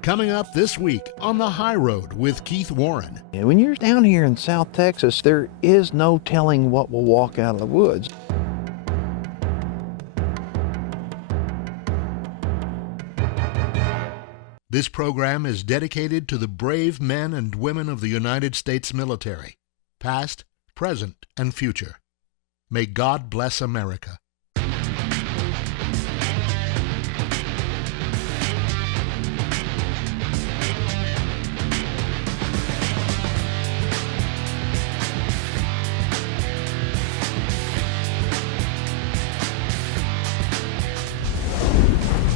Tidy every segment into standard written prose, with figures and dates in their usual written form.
Coming up this week on The High Road with Keith Warren. And when you're down here in South Texas, there is no telling what will walk out of the woods. This program is dedicated to the brave men and women of the United States military, past, present, and future. May God bless America.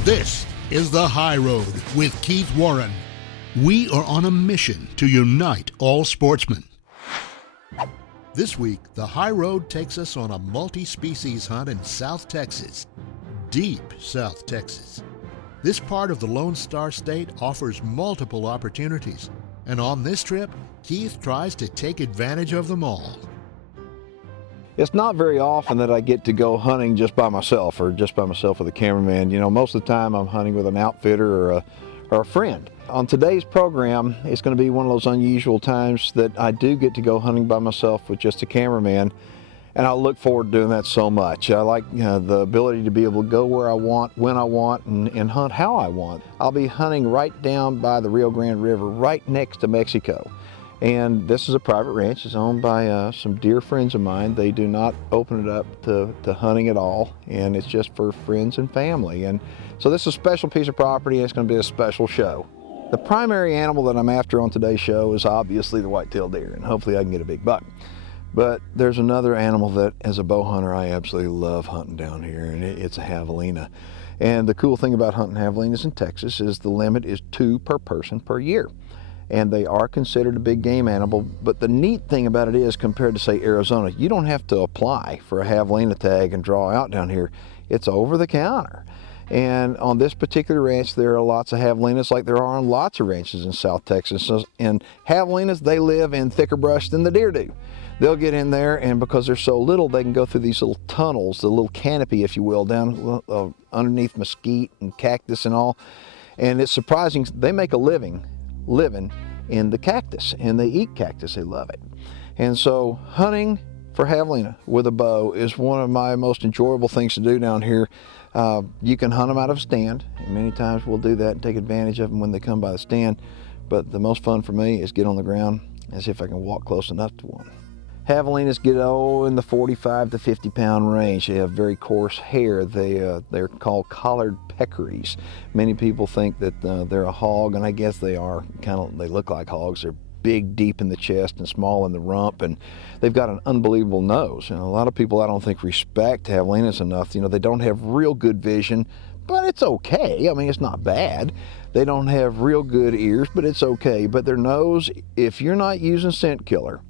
This is The High Road with Keith Warren. We are on a mission to unite all sportsmen. This week, The High Road takes us on a multi-species hunt in South Texas, deep South Texas. This part of the Lone Star State offers multiple opportunities, and on this trip, Keith tries to take advantage of them all. It's not very often that I get to go hunting just by myself or just by myself with a cameraman. You know, most of the time I'm hunting with an outfitter or a friend. On today's program, it's going to be one of those unusual times that I do get to go hunting by myself with just a cameraman, and I look forward to doing that so much. I like the ability to be able to go where I want, when I want, and hunt how I want. I'll be hunting right down by the Rio Grande River, right next to Mexico. And this is a private ranch. It's owned by some dear friends of mine. They do not open it up to hunting at all, and it's just for friends and family. And so this is a special piece of property, and it's going to be a special show. The primary animal that I'm after on today's show is obviously the white-tailed deer, and hopefully I can get a big buck. But there's another animal that, as a bow hunter, I absolutely love hunting down here, and it's a javelina. And the cool thing about hunting javelinas in Texas is the limit is 2 per person per year. And they are considered a big game animal, but the neat thing about it is, compared to, say, Arizona, you don't have to apply for a javelina tag and draw out down here. It's over the counter. And on this particular ranch, there are lots of javelinas, like there are on lots of ranches in South Texas. And javelinas, they live in thicker brush than the deer do. They'll get in there, and because they're so little, they can go through these little tunnels, the little canopy, if you will, down underneath mesquite and cactus and all. And it's surprising, they make a living in the cactus, and they eat cactus. They love it. And so hunting for javelina with a bow is one of my most enjoyable things to do down here. You can hunt them out of a stand, and many times we'll do that and take advantage of them when they come by the stand. But the most fun for me is get on the ground and see if I can walk close enough to one. Javelinas get in the 45 to 50 pound range. They have very coarse hair. They're called collared peccaries. Many people think that they're a hog, and I guess they are. They look like hogs. They're big, deep in the chest and small in the rump, and they've got an unbelievable nose. And a lot of people, I don't think, respect javelinas enough. You know, they don't have real good vision, but it's okay. I mean, it's not bad. They don't have real good ears, but it's okay. But their nose, if you're not using scent killer,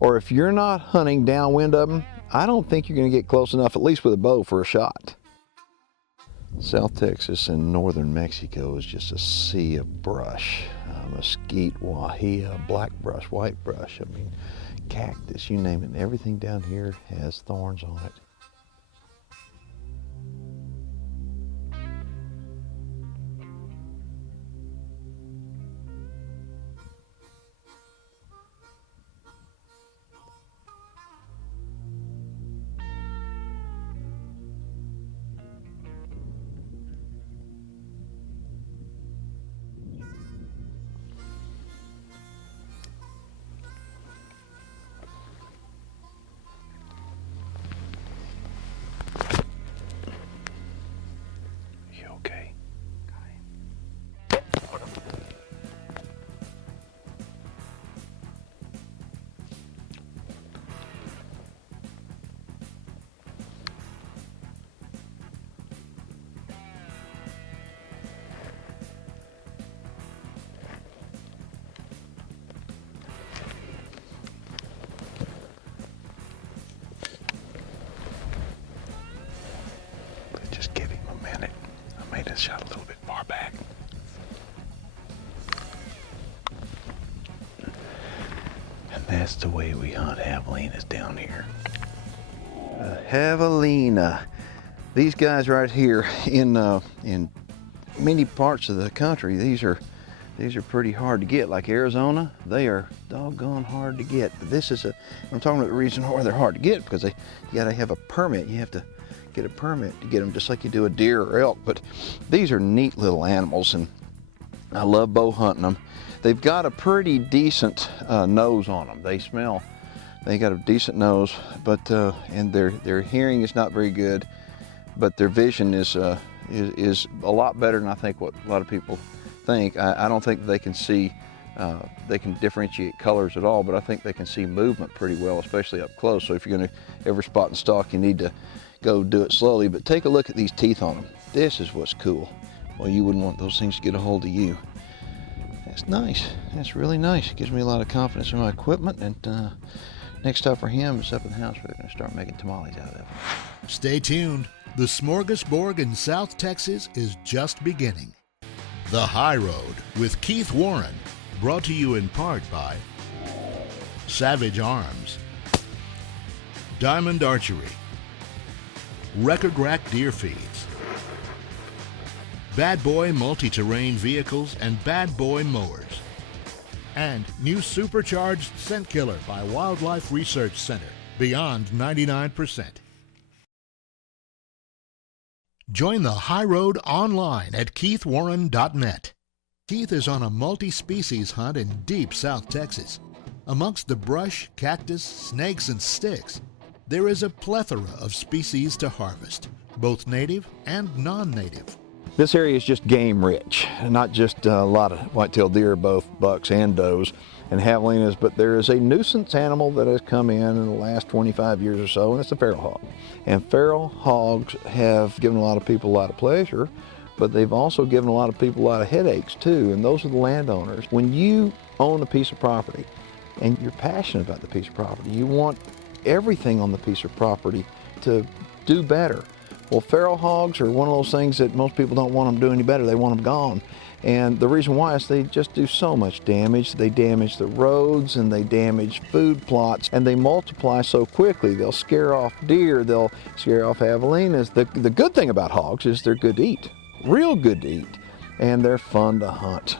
or if you're not hunting downwind of them, I don't think you're going to get close enough, at least with a bow, for a shot. South Texas and northern Mexico is just a sea of brush. Mesquite, wahia, black brush, white brush, I mean, cactus, you name it. And everything down here has thorns on it. Just give him a minute. I made it shot a little bit far back. And that's the way we hunt javelinas down here. Javelina. These guys right here in many parts of the country, these are These are pretty hard to get. Like Arizona, they are doggone hard to get. But this is I'm talking about the reason why they're hard to get, because you gotta have a permit. You have to get a permit to get them, just like you do a deer or elk. But these are neat little animals, and I love bow hunting them. They've got a pretty decent nose on them. They got a decent nose, but and their hearing is not very good, but their vision is a lot better than I think what a lot of people think. I don't think they can see, they can differentiate colors at all, but I think they can see movement pretty well, especially up close. So if you're going to ever spot and stalk, you need to go do it slowly. But take a look at these teeth on them. This is what's cool. Well, you wouldn't want those things to get a hold of you. That's nice. That's really nice. It gives me a lot of confidence in my equipment. And next stop for him is up in the house. We're going to start making tamales out of it. Stay tuned. The Smorgasborg in South Texas is just beginning. The High Road with Keith Warren, brought to you in part by Savage Arms, Diamond Archery, Record Rack Deer Feeds, Bad Boy Multi-Terrain Vehicles and Bad Boy Mowers, and new supercharged scent killer by Wildlife Research Center, Beyond 99%. Join the High Road online at keithwarren.net. Keith is on a multi-species hunt in deep South Texas. Amongst the brush, cactus, snakes, and sticks, there is a plethora of species to harvest, both native and non-native. This area is just game rich, not just a lot of whitetail deer, both bucks and does, and javelinas, but there is a nuisance animal that has come in the last 25 years or so, and it's the feral hog. And feral hogs have given a lot of people a lot of pleasure, but they've also given a lot of people a lot of headaches too, and those are the landowners. When you own a piece of property and you're passionate about the piece of property, you want everything on the piece of property to do better. Well, feral hogs are one of those things that most people don't want them to do any better. They want them gone. And the reason why is they just do so much damage. They damage the roads and they damage food plots, and they multiply so quickly. They'll scare off deer, they'll scare off javelinas. The good thing about hogs is they're good to eat, real good to eat, and they're fun to hunt.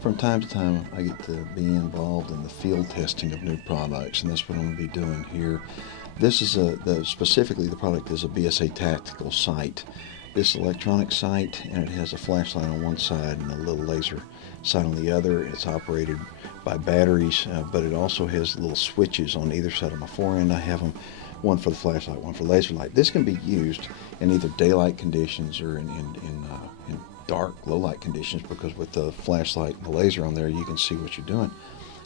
From time to time, I get to be involved in the field testing of new products, and that's what I'm going to be doing here. This is specifically the product is a BSA tactical sight. This electronic sight, and it has a flashlight on one side and a little laser sight on the other. It's operated by batteries, but it also has little switches on either side of my forend. I have them, one for the flashlight, one for laser light. This can be used in either daylight conditions or in dark, low light conditions, because with the flashlight and the laser on there, you can see what you're doing.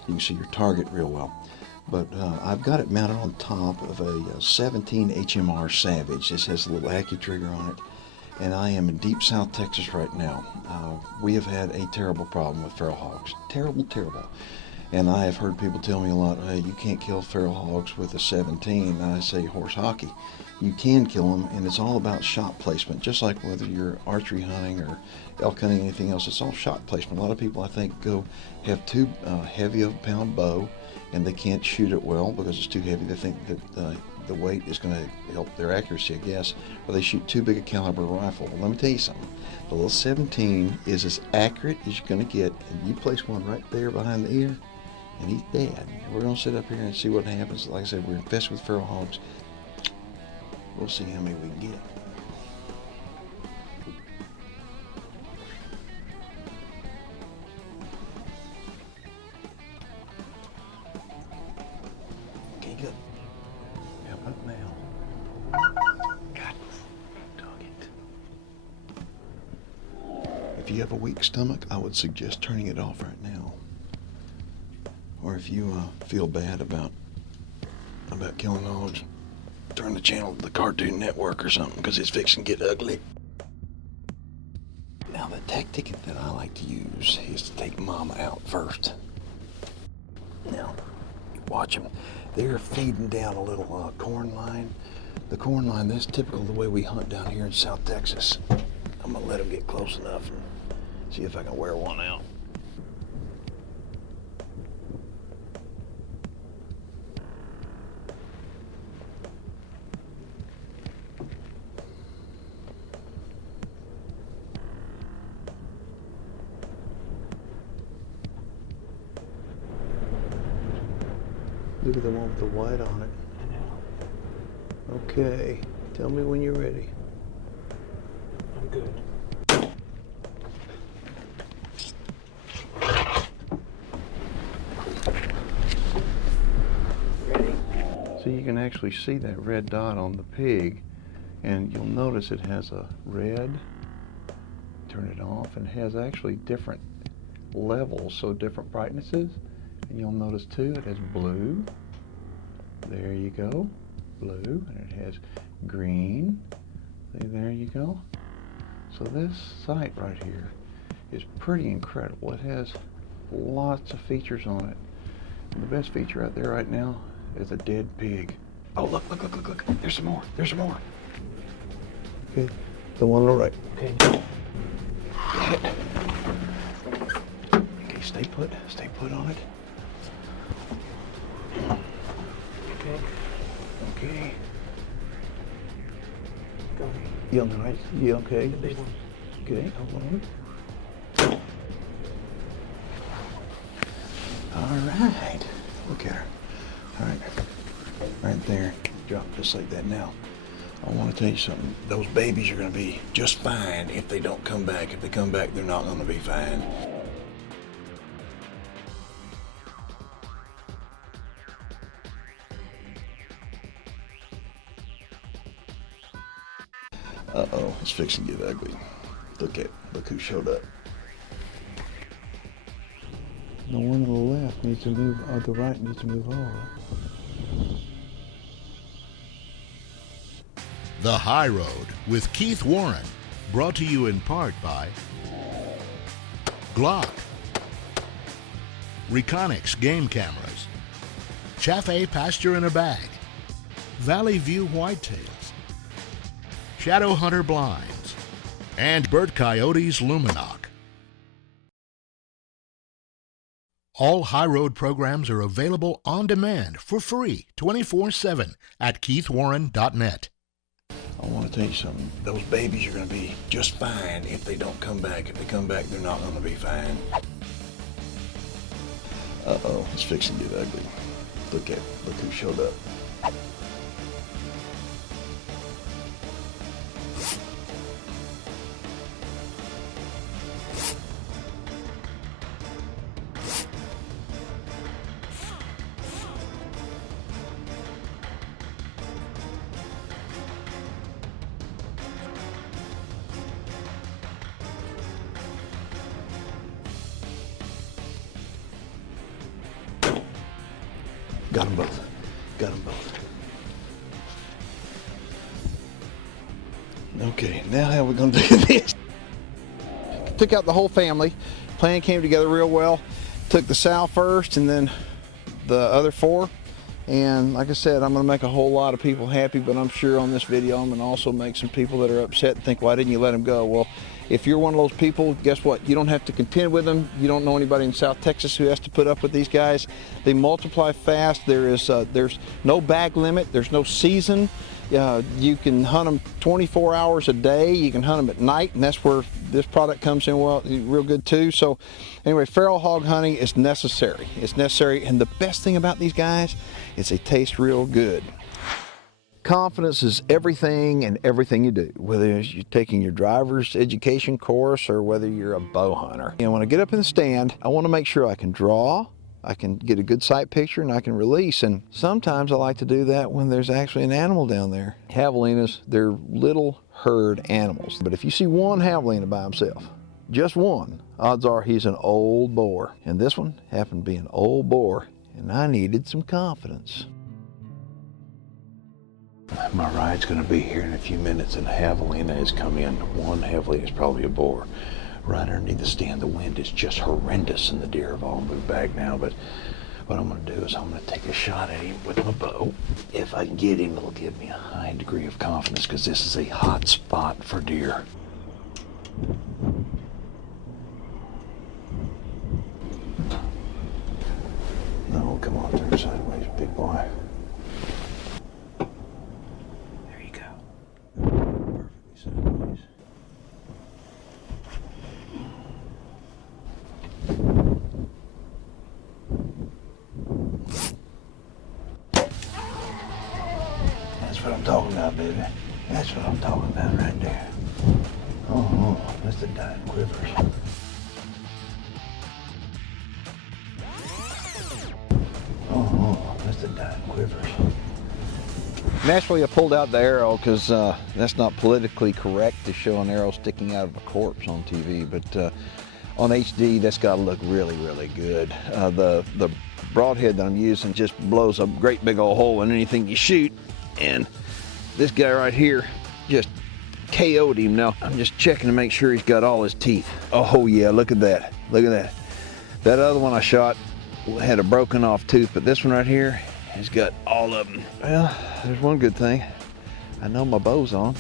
You can see your target real well. But I've got it mounted on top of a 17 HMR Savage. This has a little AccuTrigger on it. And I am in deep South Texas right now. We have had a terrible problem with feral hogs. Terrible, terrible. And I have heard people tell me a lot, hey, you can't kill feral hogs with a 17. And I say horse hockey. You can kill them, and it's all about shot placement. Just like whether you're archery hunting or elk hunting, anything else, it's all shot placement. A lot of people, I think, have too heavy of a pound bow, and they can't shoot it well because it's too heavy. They think that the weight is going to help their accuracy, I guess, or they shoot too big a caliber rifle. Well, let me tell you something. The little 17 is as accurate as you're going to get, and you place one right there behind the ear, and he's dead. We're going to sit up here and see what happens. Like I said, we're infested with feral hogs. We'll see how many we can get. Okay, good. How about now? God, dog it. If you have a weak stomach, I would suggest turning it off right now. Or if you feel bad about killing hogs, turn the channel to the Cartoon Network or something, because it's fixing to get ugly. Now, the tactic that I like to use is to take Mama out first. Now, watch them. They're feeding down a little corn line. The corn line, that's typical of the way we hunt down here in South Texas. I'm going to let them get close enough and see if I can wear one out. Look at the one with the white on it. Okay, tell me when you're ready. I'm good. Ready? So you can actually see that red dot on the pig, and you'll notice it has a red. Turn it off, and it has actually different levels, so different brightnesses. And you'll notice too, it has blue. There you go, blue, and it has green. See, there you go. So this sight right here is pretty incredible. It has lots of features on it. And the best feature out there right now is a dead pig. Oh, look, look, look, look, look. There's some more. There's some more. Okay, the one on the right. Okay. Okay, stay put on it. Okay. Okay. Go. You on the right? You okay? The big one. Okay, hold on. All right. Look at her. All right. Right there. Drop just like that. Now, I want to tell you something. Those babies are going to be just fine if they don't come back. If they come back, they're not going to be fine. Uh-oh, it's fixing to get ugly. Look who showed up. The one on the left needs to move, or the right needs to move on. The High Road with Keith Warren, brought to you in part by Glock, Reconics Game Cameras, Chaffee Pasture in a Bag, Valley View Whitetails, Shadow Hunter Blinds, and Burt Coyote's Luminoc. All High Road programs are available on demand for free 24/7 at keithwarren.net. I want to tell you something. Those babies are going to be just fine if they don't come back. If they come back, they're not going to be fine. Uh-oh, it's fixing to get ugly. Look who showed up. Got them both. Got them both. Okay, now how are we going to do this? Took out the whole family. Plan came together real well. Took the sow first and then the other four. And like I said, I'm going to make a whole lot of people happy, but I'm sure on this video I'm going to also make some people that are upset and think, why didn't you let them go? Well, if you're one of those people, guess what? You don't have to contend with them. You don't know anybody in South Texas who has to put up with these guys. They multiply fast. There's no bag limit. There's no season. You can hunt them 24 hours a day. You can hunt them at night, and that's where this product comes in well, real good too. So anyway, feral hog hunting is necessary. It's necessary, and the best thing about these guys is they taste real good. Confidence is everything in everything you do, whether you're taking your driver's education course or whether you're a bow hunter. You know, when I get up in the stand, I want to make sure I can draw, I can get a good sight picture, and I can release. And sometimes I like to do that when there's actually an animal down there. Javelinas, they're little herd animals. But if you see one javelina by himself, just one, odds are he's an old boar. And this one happened to be an old boar, and I needed some confidence. My ride's going to be here in a few minutes, and a javelina has come in. One javelina is probably a boar. Right underneath the stand, the wind is just horrendous, and the deer have all moved back now. But what I'm going to do is I'm going to take a shot at him with my bow. If I can get him, it'll give me a high degree of confidence, because this is a hot spot for deer. No, come on, turn sideways, big boy. Sideways. what I'm talking about, baby. That's what I'm talking about right there. Oh, that's the dying quivers. Oh, that's the dying quivers. Naturally, I pulled out the arrow because that's not politically correct to show an arrow sticking out of a corpse on TV, but on HD, that's got to look really, really good. The broadhead that I'm using just blows a great big old hole in anything you shoot, and this guy right here just KO'd him. Now I'm just checking to make sure he's got all his teeth. Oh yeah, look at that, look at that. That other one I shot had a broken off tooth, but this one right here has got all of them. Well, there's one good thing, I know my bow's on.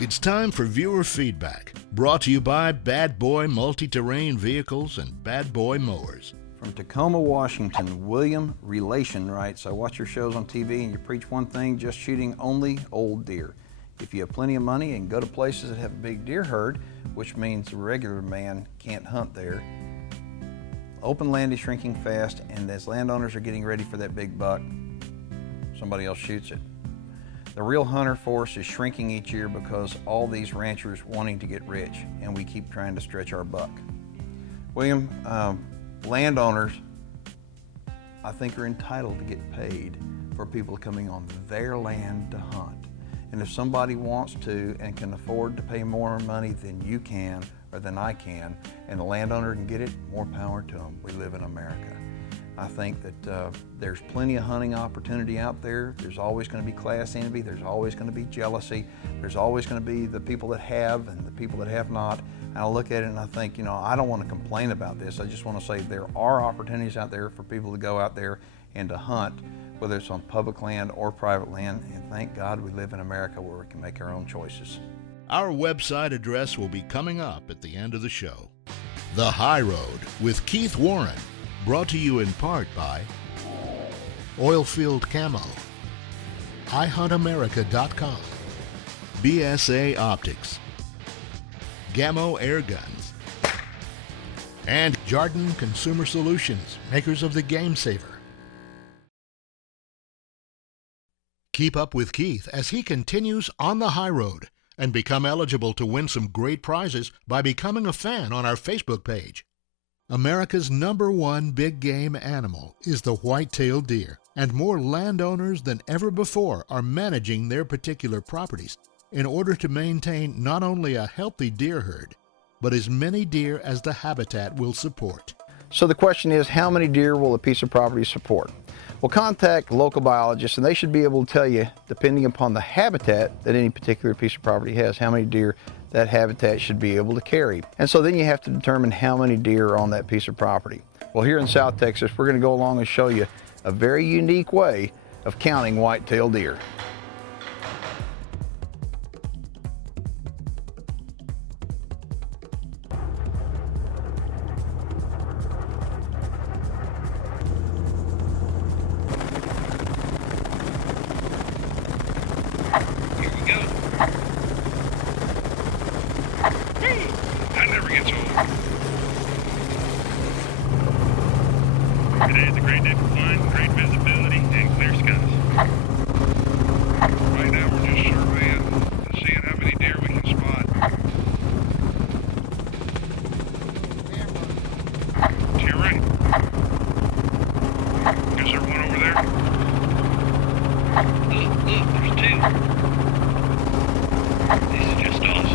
It's time for viewer feedback, brought to you by Bad Boy Multi-Terrain Vehicles and Bad Boy Mowers. From Tacoma, Washington, William Relation writes, I watch your shows on TV and you preach one thing, just shooting only old deer. If you have plenty of money and go to places that have a big deer herd, which means a regular man can't hunt there, open land is shrinking fast, and as landowners are getting ready for that big buck, somebody else shoots it. The real hunter force is shrinking each year because all these ranchers wanting to get rich, and we keep trying to stretch our buck. William, landowners, I think, are entitled to get paid for people coming on their land to hunt. And if somebody wants to and can afford to pay more money than you can or than I can, and the landowner can get it, more power to them. We live in America. I think that there's plenty of hunting opportunity out there. There's always going to be class envy. There's always going to be jealousy. There's always going to be the people that have and the people that have not. And I look at it and I think, you know, I don't want to complain about this. I just want to say there are opportunities out there for people to go out there and to hunt, whether it's on public land or private land. And thank God we live in America where we can make our own choices. Our website address will be coming up at the end of the show. The High Road with Keith Warren. Brought to you in part by Oilfield Camo, iHuntAmerica.com, BSA Optics, Gamo Air Guns, and Jardin Consumer Solutions, makers of the Game Saver. Keep up with Keith as he continues on the high road and become eligible to win some great prizes by becoming a fan on our Facebook page. America's #1 big game animal is the white-tailed deer, and more landowners than ever before are managing their particular properties in order to maintain not only a healthy deer herd, but as many deer as the habitat will support. So the question is, how many deer will a piece of property support? Well, contact local biologists and they should be able to tell you, depending upon the habitat that any particular piece of property has, how many deer that habitat should be able to carry. And so then you have to determine how many deer are on that piece of property. Well, here in South Texas, we're going to go along and show you a very unique way of counting white-tailed deer. Today is a great day for fun, great visibility, and clear skies. Right now we're just surveying and seeing how many deer we can spot. To your right. Is there one over there? Look, there's two. This is just us.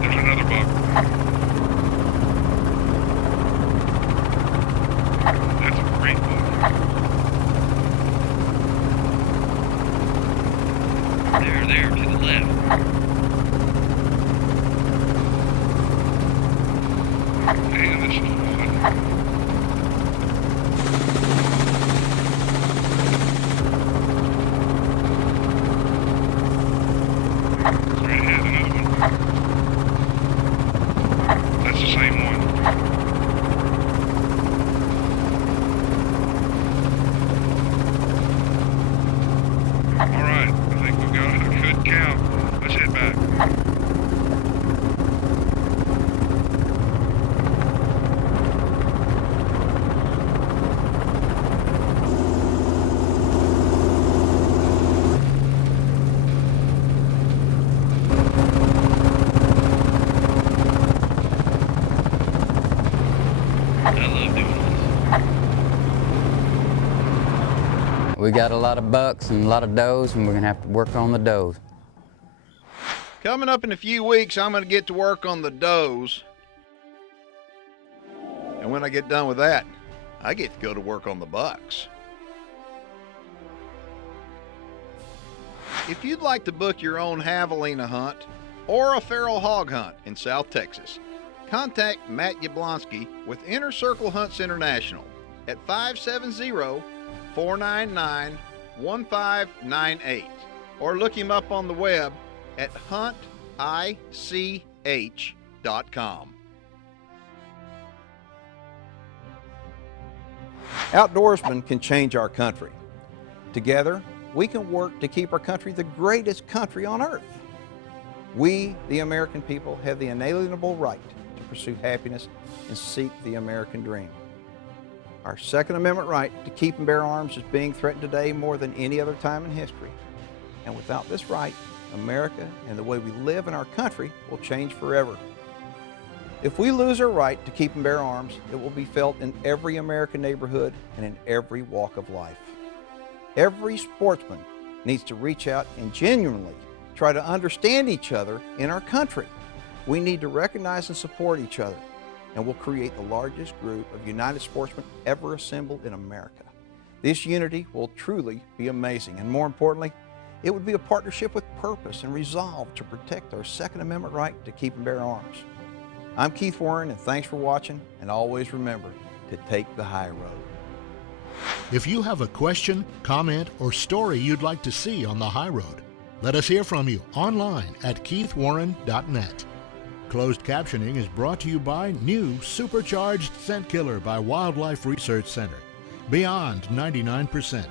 There's another buck. That's a great buck. There, to the left. Man, this is fun. Straight ahead, another one. That's the same one. All right, I think we've got a good count. Let's head back. We got a lot of bucks and a lot of does, and we're gonna have to work on the does. Coming up in a few weeks, I'm going to get to work on the does. And when I get done with that, I get to go to work on the bucks. If you'd like to book your own Javelina hunt or a feral hog hunt in South Texas, contact Matt Yablonsky with Inner Circle Hunts International at 570-499-1598 or look him up on the web at huntic.com. Outdoorsmen can change our country. Together, we can work to keep our country the greatest country on earth. We, the American people, have the inalienable right to pursue happiness and seek the American dream. Our Second Amendment right to keep and bear arms is being threatened today more than any other time in history. And without this right, America and the way we live in our country will change forever. If we lose our right to keep and bear arms, it will be felt in every American neighborhood and in every walk of life. Every sportsman needs to reach out and genuinely try to understand each other in our country. We need to recognize and support each other, and we'll create the largest group of united sportsmen ever assembled in America. This unity will truly be amazing, and more importantly, it would be a partnership with purpose and resolve to protect our Second Amendment right to keep and bear arms. I'm Keith Warren, and thanks for watching, and always remember to take the high road. If you have a question, comment, or story you'd like to see on the high road, let us hear from you online at keithwarren.net. Closed captioning is brought to you by new Supercharged Scent Killer by Wildlife Research Center. Beyond 99%.